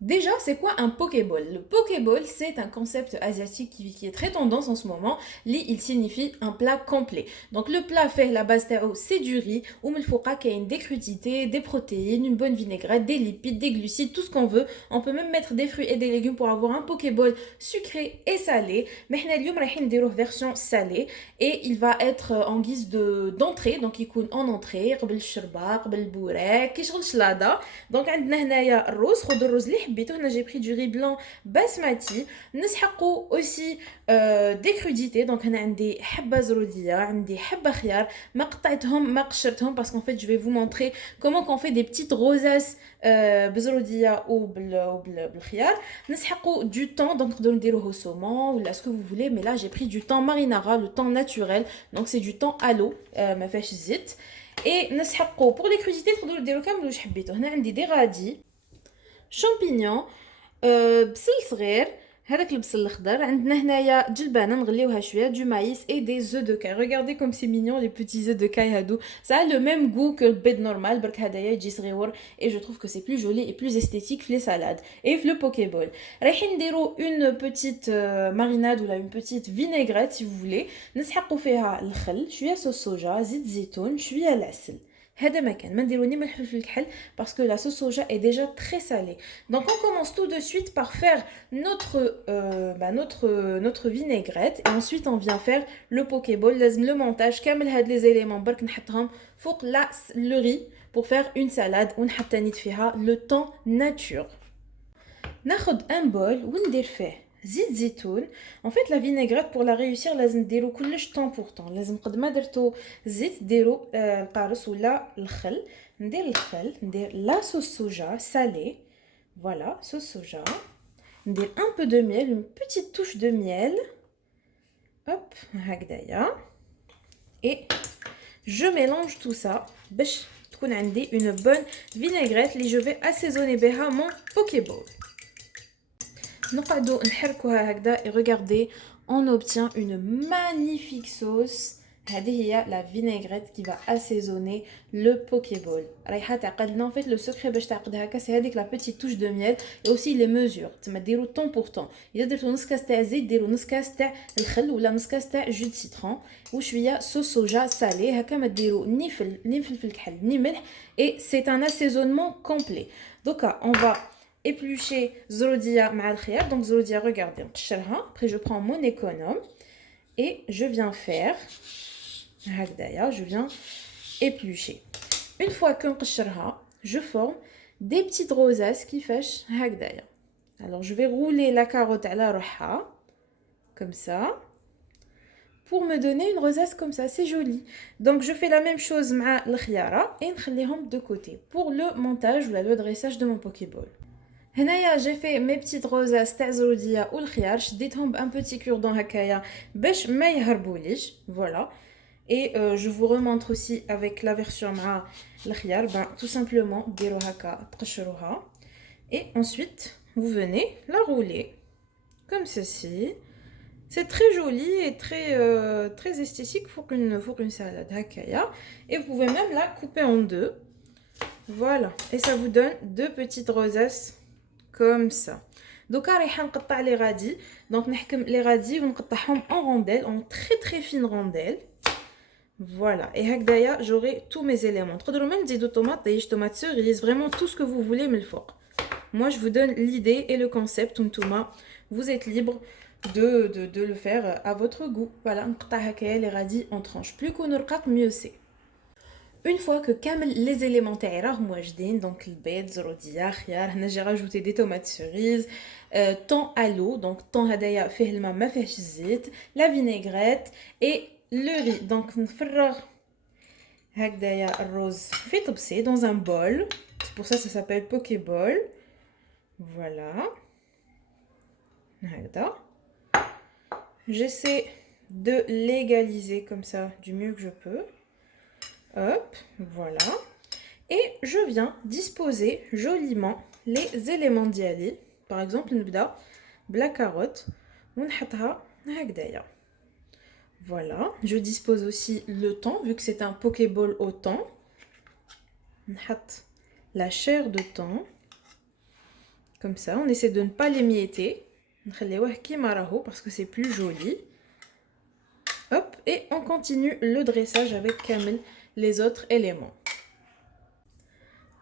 Déjà, c'est quoi un Pokéball? Le Pokéball, c'est un concept asiatique qui est très tendance en ce moment. Il signifie un plat complet. Donc le plat fait la base tao, c'est du riz, ou milfouqa qui a des crudités, des protéines, une bonne vinaigrette, des lipides, des glucides, tout ce qu'on veut. On peut même mettre des fruits et des légumes pour avoir un Pokéball sucré et salé. Mais حنا اليوم رايحين نديروه version salée et il va être en guise de d'entrée. Donc il يكون en entrée قبل الشربة قبل البوراك كيشغل شلاضة. دونك عندنا هنايا الرز خذوا الرز اللي حبيتو هنا جي بري دو ري بلان باسماتي نسحقوا اوسي دي كروديتي دونك هنا عندي حبه زروديه عندي حبه خيار ما قطعتهم ما قشرتهم باسكو en fait je vais vous montrer comment qu'on fait des petites rosaces بزروديه بالخيار نسحقوا du temps donc نقدروا نديروه saumon ou là ce que vous voulez mais là j'ai pris du temps marinara le temps naturel donc c'est du temps à l'eau ما فيهاش زيت et نسحقوا pour les crudités تقدروا ديروا كامل واش حبيتوا هنا عندي دي غادي شامبينيون بصل صغير هذاك البصل الاخضر عندنا هنايا جلبانه نغليوها شويه du maïs et des œufs de caille regardez comme c'est mignon les petits œufs de caille هادو ça a le même goût que le البيض normal برك هدايا يجي صغيور et je trouve que c'est plus joli et plus esthétique في les salades et في le pokéball رايحين نديرو une petite marinade ou là une petite vinaigrette si vous voulez نسحقوا فيها الخل شويه صوص صوجا زيت زيتون شويه العسل هذا ما كان ما نديرو ني ملح في الكحل parce que la sauce soja est déjà très salée. Donc on commence tout de suite par faire notre vinaigrette et ensuite on vient faire le pokéball. لازم le montage كامل هاد les éléments برك نحطهم فوق le riz pour faire une salade ونحط تاني فيها le temps nature. ناخد un bol وندير فيه زيت زيتون en fait la vinaigrette pour la réussir لازم ديرو كلش طون بور طون لازم قد ما درتو زيت ديرو القارص ولا الخل ندير الخل ندير لا sauce soja salée voilà sauce soja ندير un peu de miel une petite touche de miel hop هكذايا et je mélange tout ça باش تكون عندي une bonne vinaigrette اللي je vais assaisonner بها mon pokéball. نقعدوا نحركوها هكذا et regardez on obtient une magnifique sauce. هذه هي la vinaigrette qui va assaisonner le pokéball. رايحه تعقد لنا en fait le secret باش تعقدها هكا سي هذيك la petite touche de miel et aussi les mesures تما ديروا طون بور طون اذا درتوا نص كاس تاع زيت ديروا نص كاس تاع الخل ولا نص كاس تاع جو دو سيترون وشويه صوص صوجا سالي هكا ما ديروا ني فلفل كحل ني ملح et c'est un assaisonnement complet. Donc on va éplucher زرودية مع الخيار donc زرودية regardez نقشرها après je prends mon économe et je viens faire هكذايا je viens éplucher une fois que نقشرها je forme des petites rosaces كيفاش هكذايا alors je vais rouler la carotte على روحها comme ça pour me donner une rosace comme ça c'est joli donc je fais la même chose مع الخيارة et نخليهم de côté pour le montage ou le dressage de mon pokéball. هنايا j'ai fait mes petites rosaces تاع زروديه والخيار شديتهم بان بوتي كوردون هكايا باش ما يهربوليش voilà et je vous remontre aussi avec la version مع الخيار ben tout simplement ديروا هكا تقشروها et ensuite vous venez la rouler comme ceci. C'est très joli et très esthétique pour une salade hakaïa. Et vous pouvez même la couper en deux. Voilà. Et ça vous donne deux petites rosaces comme ça. Donc, رايحة نقطع les radis. Donc, نحكم les radis ونقطعهم en rondelles, en très fines rondelles. Voilà. Et هكذايا j'aurai tous mes éléments. تقدروا même تزيدوا tomates cerises, vraiment tout ce que vous voulez من الفوق. Moi, je vous donne l'idée et le concept. Ntouma, vous êtes libre de le faire à votre goût. Voilà, نقطع هكايا les radis en tranches. Plus qu'on رقاق, mieux c'est. Une fois que كامل les éléments تاعي راهم واجدين donc البيض زروديه خيار هنا j'ai rajouté des tomates cerises thon à l'eau donc thon هدايا فيه الماء ما فيهش الزيت la vinaigrette et le riz donc نفرغ هكذايا الرز في طبسي dans un bol c'est pour ça ça s'appelle pokéball voilà هكذا j'essaie de l'égaliser comme ça du mieux que je peux. Hop, voilà. Et je viens disposer joliment les éléments d'Yali. Par exemple, نبدا بلا carotte ونحطها هكذايا. Voilà, je dispose aussi le thon vu que c'est un pokéball au thon. نحط la chair de thon Comme ça, on essaie de ne pas l'émietter. Parce que c'est plus joli. Hop, et on continue le dressage avec Kamel, les autres éléments.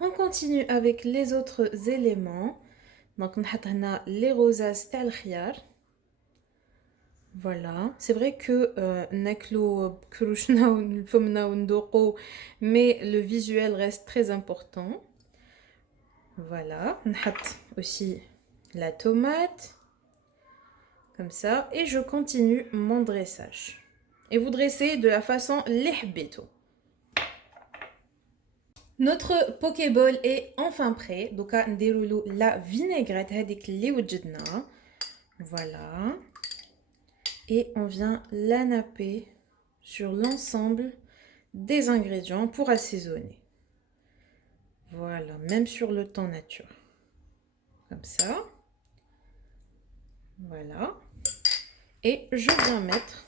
On continue avec les autres éléments. Donc, on a les rosaces تاع الخيار. Voilà, c'est vrai que ناكلو كروشنا ونفمنا وندوقو, mais le visuel reste très important. Voilà, on a aussi la tomate, comme ça, et je continue mon dressage. Et vous dressez de la façon اللي حبيتو. Notre pokéball est enfin prêt. Donc, on déroule la vinaigrette هذيك اللي وجدنا. Voilà. Et on vient la napper sur l'ensemble des ingrédients pour assaisonner. Voilà, même sur le temps nature. Comme ça. Voilà. Et je viens mettre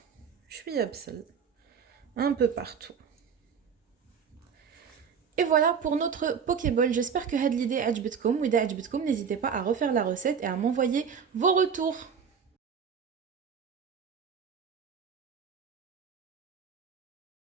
un peu partout. Et voilà pour notre pokéball. J'espère que cette idée a عجبتكم. N'hésitez pas à refaire la recette et à m'envoyer vos retours.